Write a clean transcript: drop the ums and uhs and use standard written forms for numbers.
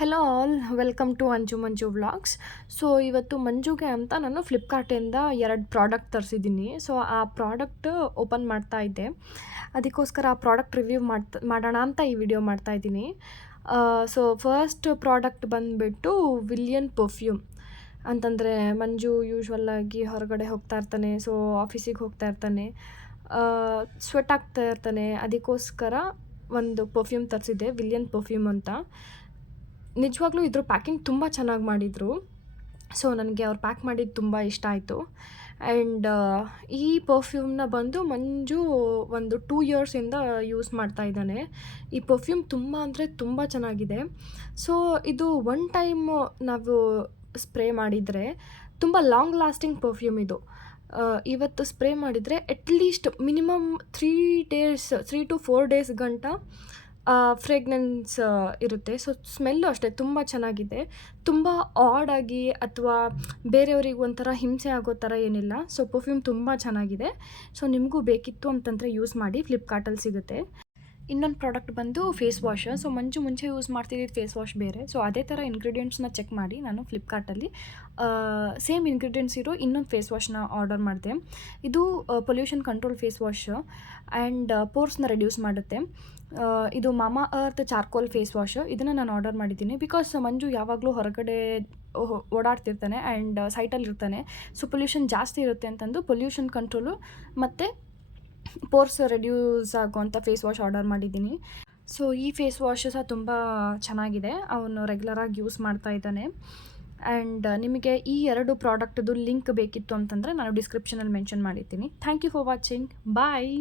Hello all, welcome to Anju Manju vlogs. So ಇವತ್ತು ಮಂಜುಗೆ ಅಂತ ನಾನು ಫ್ಲಿಪ್ಕಾರ್ಟಿಂದ 2 ಪ್ರಾಡಕ್ಟ್ ತರಿಸಿದ್ದೀನಿ. ಸೊ ಆ ಪ್ರಾಡಕ್ಟ್ ಓಪನ್ ಮಾಡ್ತಾ ಇದ್ದೆ, ಅದಕ್ಕೋಸ್ಕರ ಆ ಪ್ರಾಡಕ್ಟ್ ರಿವ್ಯೂ ಮಾಡೋಣ ಅಂತ ಈ ವಿಡಿಯೋ ಮಾಡ್ತಾಯಿದ್ದೀನಿ. ಸೊ ಫಸ್ಟ್ ಪ್ರಾಡಕ್ಟ್ ಬಂದುಬಿಟ್ಟು ವಿಲಿಯನ್ ಪರ್ಫ್ಯೂಮ್. ಅಂತಂದರೆ ಮಂಜು ಯೂಶ್ವಲ್ಲಾಗಿ ಹೊರಗಡೆ ಹೋಗ್ತಾ ಇರ್ತಾನೆ, ಸೊ ಆಫೀಸಿಗೆ ಹೋಗ್ತಾ ಇರ್ತಾನೆ, ಸ್ವೆಟ್ ಆಗ್ತಾ ಇರ್ತಾನೆ. ಅದಕ್ಕೋಸ್ಕರ ಒಂದು ಪರ್ಫ್ಯೂಮ್ ತರಿಸಿದ್ದೆ, ವಿಲಿಯನ್ ಪರ್ಫ್ಯೂಮ್ ಅಂತ. ನಿಜವಾಗ್ಲೂ ಇದ್ರ ಪ್ಯಾಕಿಂಗ್ ತುಂಬ ಚೆನ್ನಾಗಿ ಮಾಡಿದರು. ಸೊ ನನಗೆ ಅವ್ರು ಪ್ಯಾಕ್ ಮಾಡಿದ್ದು ತುಂಬ ಇಷ್ಟ ಆಯಿತು. ಆ್ಯಂಡ್ ಈ ಪರ್ಫ್ಯೂಮ್ನ ಬಂದು ಮಂಜು ಒಂದು 2 ಇಯರ್ಸಿಂದ ಯೂಸ್ ಮಾಡ್ತಾ ಇದ್ದಾನೆ. ಈ ಪರ್ಫ್ಯೂಮ್ ತುಂಬ ಅಂದರೆ ತುಂಬ ಚೆನ್ನಾಗಿದೆ. ಸೊ ಇದು ಒನ್ ಟೈಮ್ ನಾವು ಸ್ಪ್ರೇ ಮಾಡಿದರೆ ತುಂಬ ಲಾಂಗ್ ಲಾಸ್ಟಿಂಗ್ ಪರ್ಫ್ಯೂಮ್ ಇದು. ಇವತ್ತು ಸ್ಪ್ರೇ ಮಾಡಿದರೆ ಅಟ್ಲೀಸ್ಟ್ ಮಿನಿಮಮ್ 3 to 4 ಡೇಸ್ ಗಂಟ ಫ್ರೇಗ್ನೆನ್ಸ್ ಇರುತ್ತೆ. ಸೊ ಸ್ಮೆಲ್ಲು ಅಷ್ಟೇ ತುಂಬ ಚೆನ್ನಾಗಿದೆ. ತುಂಬ ಆಡಾಗಿ ಅಥವಾ ಬೇರೆಯವ್ರಿಗೆ ಒಂಥರ ಹಿಂಸೆ ಆಗೋ ಥರ ಏನಿಲ್ಲ. ಸೊ ಪರ್ಫ್ಯೂಮ್ ತುಂಬ ಚೆನ್ನಾಗಿದೆ. ಸೊ ನಿಮಗೂ ಬೇಕಿತ್ತು ಅಂತಂದರೆ ಯೂಸ್ ಮಾಡಿ, ಫ್ಲಿಪ್ಕಾರ್ಟಲ್ಲಿ ಸಿಗುತ್ತೆ. ಇನ್ನೊಂದು ಪ್ರಾಡಕ್ಟ್ ಬಂದು ಫೇಸ್ ವಾಶ್. ಸೊ ಮಂಜು ಮುಂಚೆ ಯೂಸ್ ಮಾಡ್ತಿದ್ದಿದ್ದು ಫೇಸ್ ವಾಶ್ ಬೇರೆ. ಸೊ ಅದೇ ಥರ ಇಂಗ್ರೀಡಿಯೆಂಟ್ಸ್ನ ಚೆಕ್ ಮಾಡಿ ನಾನು ಫ್ಲಿಪ್ಕಾರ್ಟಲ್ಲಿ ಸೇಮ್ ಇಂಗ್ರೀಡಿಯೆಂಟ್ಸ್ ಇರೋ ಇನ್ನೊಂದು ಫೇಸ್ ವಾಶ್ನ ಆರ್ಡರ್ ಮಾಡಿದೆ. ಇದು pollution control face wash and ಪೋರ್ಸ್ನ ರೆಡ್ಯೂಸ್ ಮಾಡುತ್ತೆ. ಇದು ಮಾಮಾ ಅರ್ತ್ ಚಾರ್ಕೋಲ್ ಫೇಸ್ ವಾಶ್. ಇದನ್ನು ನಾನು ಆರ್ಡರ್ ಮಾಡಿದ್ದೀನಿ ಬಿಕಾಸ್ ಮಂಜು ಯಾವಾಗಲೂ ಹೊರಗಡೆ ಓಡಾಡ್ತಿರ್ತಾನೆ ಆ್ಯಂಡ್ ಸೈಟಲ್ಲಿರ್ತಾನೆ. ಸೊ ಪೊಲ್ಯೂಷನ್ ಜಾಸ್ತಿ ಇರುತ್ತೆ ಅಂತಂದು ಪೊಲ್ಯೂಷನ್ ಕಂಟ್ರೋಲು ಮತ್ತು ಪೋರ್ಸ್ ರೆಡ್ಯೂಸ್ ಆಗುವಂಥ ಫೇಸ್ ವಾಶ್ ಆರ್ಡರ್ ಮಾಡಿದ್ದೀನಿ. ಸೊ ಈ ಫೇಸ್ ವಾಶ್ ಸಹ ತುಂಬ ಚೆನ್ನಾಗಿದೆ. ಅವನು ರೆಗ್ಯುಲರಾಗಿ ಯೂಸ್ ಮಾಡ್ತಾ ಇದ್ದಾನೆ. ಆ್ಯಂಡ್ ನಿಮಗೆ ಈ 2 ಪ್ರಾಡಕ್ಟ್ದು ಲಿಂಕ್ ಬೇಕಿತ್ತು ಅಂತಂದರೆ ನಾನು ಡಿಸ್ಕ್ರಿಪ್ಷನಲ್ಲಿ ಮೆನ್ಷನ್ ಮಾಡಿರ್ತೀನಿ. Thank you for watching. Bye.